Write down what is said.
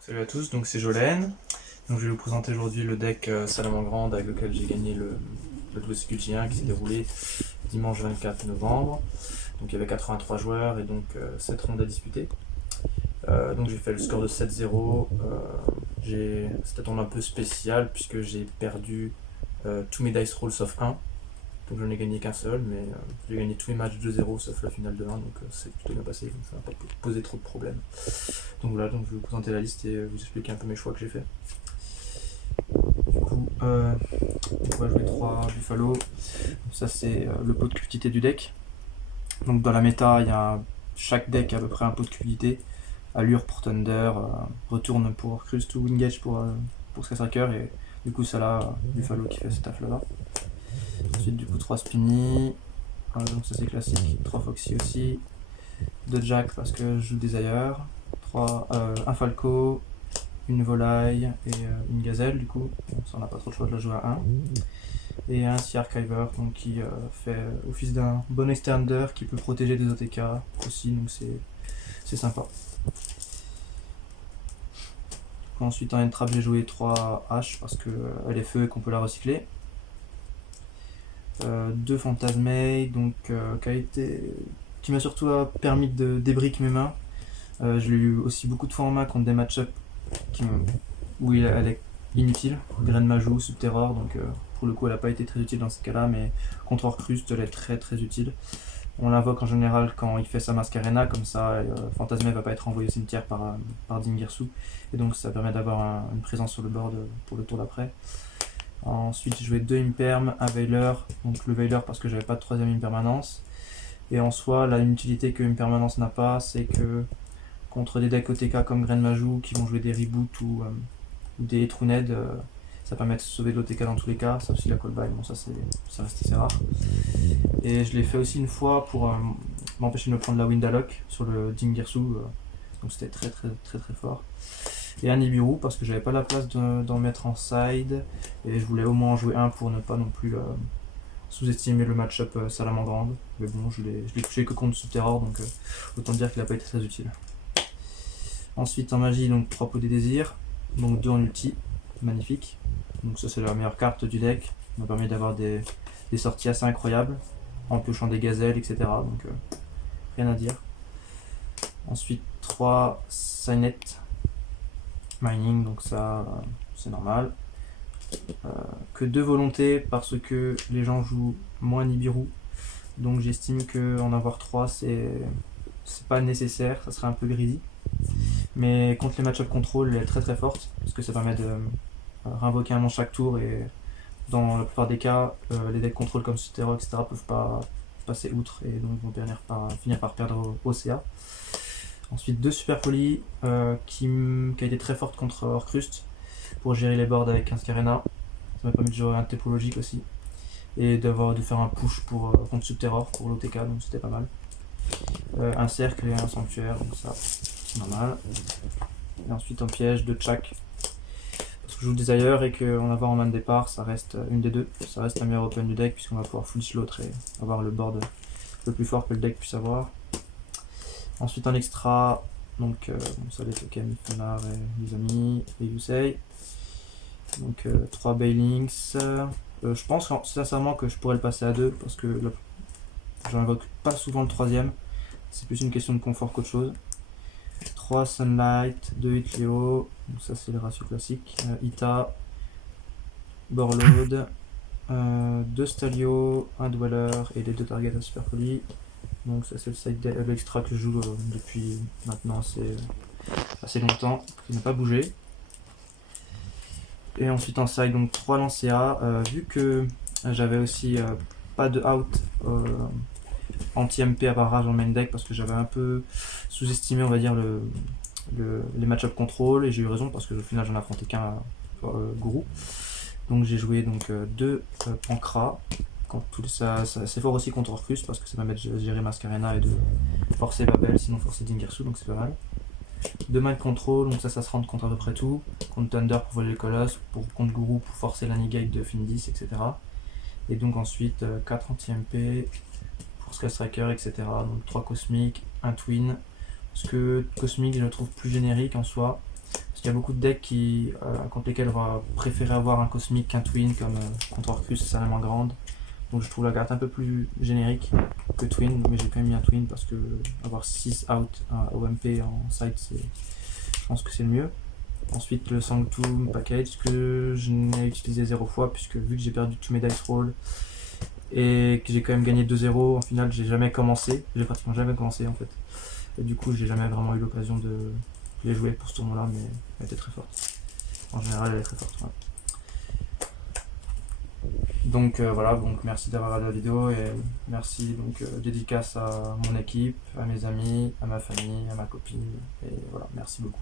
Salut à tous, donc c'est Jolène. Donc je vais vous présenter aujourd'hui le deck Salamandre avec lequel j'ai gagné le WSQG1 qui s'est déroulé dimanche 24 novembre. Donc il y avait 83 joueurs et donc 7 rondes à disputer. Donc j'ai fait le score de 7-0. C'était un tournoi un peu spécial puisque j'ai perdu tous mes dice rolls sauf un. Donc je n'en ai gagné qu'un seul, mais j'ai gagné tous mes matchs 2-0 sauf la finale de 1, donc c'est plutôt bien passé, donc ça n'a pas posé trop de problèmes. Donc voilà, donc je vais vous présenter la liste et vous expliquer un peu mes choix que j'ai fait. Du coup, on va jouer 3 Buffalo. Ça c'est le pot de cupidité du deck. Donc dans la méta, il y a chaque deck a à peu près un pot de cupidité. Allure pour Thunder, retourne pour Crust ou Engage pour Skystriker, et du coup ça là, Buffalo qui fait cet taf là. Ensuite du coup 3 Spinny, donc ça c'est classique, 3 Foxy aussi, 2 Jack parce que je joue des ailleurs, un Falco, une volaille et une gazelle du coup, donc ça on n'a pas trop le choix de la jouer à 1. Et un Sea Archiver donc, qui fait office d'un bon extender qui peut protéger des OTK aussi, donc c'est sympa. Ensuite en N-Trap j'ai joué 3 H parce qu'elle est feu et qu'on peut la recycler. 2 Fantasmei, donc qui m'a surtout permis de débrick mes mains. Je l'ai eu aussi beaucoup de fois en main contre des match-up où elle est inutile. Graine Majou, Subterror, donc pour le coup elle n'a pas été très utile dans ce cas-là, mais contre Orcrust elle est très très utile. On l'invoque en général quand il fait sa Mascarena, comme ça Fantasmei va pas être envoyé au cimetière par Dingirsu, et donc ça permet d'avoir une présence sur le board pour le tour d'après. Ensuite j'ai joué 2 Imperm, un Veiler, donc le Veiler parce que j'avais pas de 3ème Impermanence. Et en soi, la utilité que Impermanence n'a pas, c'est que contre des decks OTK comme Graine Majou qui vont jouer des reboots ou des Truned, ça permet de sauver de l'OTK dans tous les cas, sauf si la callback, bon ça reste assez rare. Et je l'ai fait aussi une fois pour m'empêcher de me prendre la Windalok sur le Dingirsu, donc c'était très très très très fort. Et un Nibiru parce que j'avais pas la place d'en mettre en side et je voulais au moins en jouer un pour ne pas non plus sous-estimer le match-up Salamandre. Mais bon, je l'ai touché que contre Subterror, donc autant dire qu'il n'a pas été très utile. Ensuite en magie, donc 3 pots des désirs, donc 2 en ulti, magnifique. Donc ça c'est la meilleure carte du deck, ça m'a permis d'avoir des sorties assez incroyables, en piochant des gazelles, etc. Donc rien à dire. Ensuite 3 Signet Mining, donc ça c'est normal. Que 2 volontés parce que les gens jouent moins Nibiru, donc j'estime qu'en avoir 3 c'est pas nécessaire, ça serait un peu greedy. Mais contre les match-up control, elle est très très forte parce que ça permet de réinvoquer un monstre chaque tour, et dans la plupart des cas, les decks control comme Sutero, etc. peuvent pas passer outre et donc vont finir par perdre au CA. Ensuite 2 super polis qui a été très forte contre Orcrust pour gérer les boards avec 15 Carena. Ça m'a permis de jouer un TP logique aussi et de faire un push contre Subterror pour l'OTK, donc c'était pas mal. Un cercle et un sanctuaire, donc ça c'est normal. Et ensuite un piège de Chak parce que je joue des ailleurs et qu'en avoir en main de départ, ça reste une des deux, ça reste la meilleure open du deck puisqu'on va pouvoir flush l'autre et avoir le board le plus fort que le deck puisse avoir. Ensuite en extra, donc ça les tokens Fenar et les amis et Yusei. Donc 3 Bailings. Je pense sincèrement que je pourrais le passer à 2 parce que j'invoque pas souvent le 3ème. C'est plus une question de confort qu'autre chose. 3 Sunlight, 2 Hitleo, donc ça c'est le ratio classique. Ita, Borload, 2 Stalio, 1 Dweller et les 2 targets à Super Poly. Donc ça c'est l'extra que je joue depuis maintenant assez longtemps, qui n'a pas bougé. Et ensuite en side, donc 3 lancers. Vu que j'avais aussi pas de out anti-MP à barrage en main deck parce que j'avais un peu sous-estimé, on va dire, les match-up control, et j'ai eu raison parce que au final j'en affrontais qu'un gourou. Donc j'ai joué 2 Pancra. C'est fort aussi contre Orcus parce que ça permet de gérer Mascarena et de forcer Babel, sinon forcer Dingirsu, donc c'est pas mal. 2 mind control, donc ça se rend contre à peu près tout. Contre Thunder pour voler le colosse, contre Gourou pour forcer la negate de Findis, etc. Et donc ensuite 4 anti-MP pour Skystriker, etc. Donc 3 cosmiques, un twin. Parce que cosmique je le trouve plus générique en soi. Parce qu'il y a beaucoup de decks contre lesquels on va préférer avoir un cosmique qu'un twin, comme contre Orcus, Salamandre. Donc je trouve la carte un peu plus générique que twin, mais j'ai quand même mis un twin parce que avoir 6 out OMP en side, je pense que c'est le mieux. Ensuite le Sanctum Package que je n'ai utilisé 0 fois, puisque vu que j'ai perdu tous mes dice rolls et que j'ai quand même gagné 2-0, en finale j'ai pratiquement jamais commencé en fait. Et du coup j'ai jamais vraiment eu l'occasion de les jouer pour ce tournoi là, mais elle était très forte. En général elle est très forte. Ouais. Donc voilà, donc merci d'avoir regardé la vidéo et merci donc dédicace à mon équipe, à mes amis, à ma famille, à ma copine et voilà, merci beaucoup.